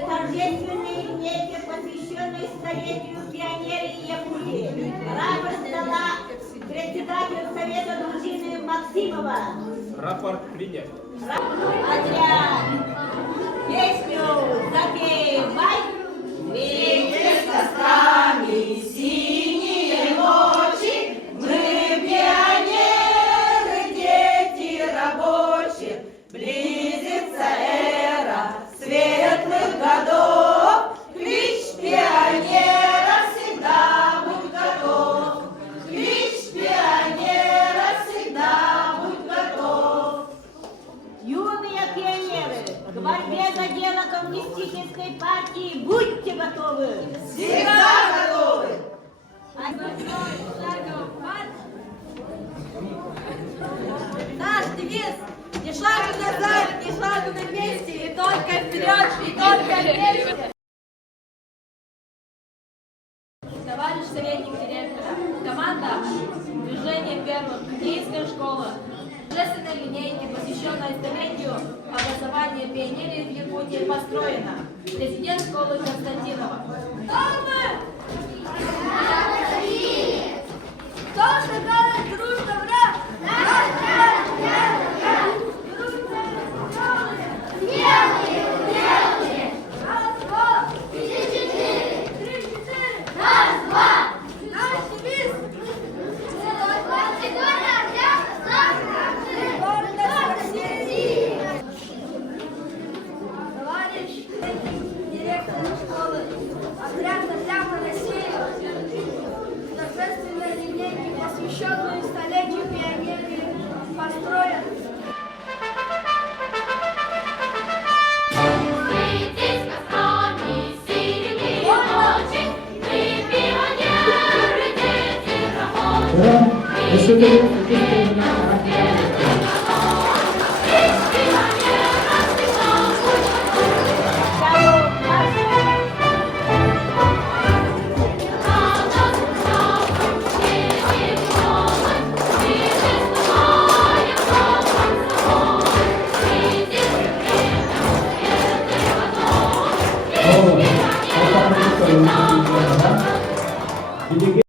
торжественной линейке, посвященной столетию пионерии Якутии. Рапорт дала председатель Совета дружины Максимова. Рапорт принят. Отряд, песню запевай. Вместе с кострами синие ночи, мы пионеры, дети рабочих, близится эра светлых годов. Клич пионера всегда будь готов, клич пионера всегда будь готов. Юные пионеры, к борьбе за дело коммунистической партии будьте готовы! Всегда готовы! Наш девиз: ни шагу назад, ни шагу на месте, и только вперед, и только вместе. Товарищ советник директора, команда движения первых, Катеистская школа, торжественной линейки, посвященной столетию образования пионерии в Якутии, построена. Президент школы Константинова. Кто шагает дружно в ряд? Белые! Раз, два, три, четыре! Раз, два! Наш девиз! Товарищ директор школы, отряд «Прямо Россию», торжественной линейки, посвященной столетию пионерии, построен. Если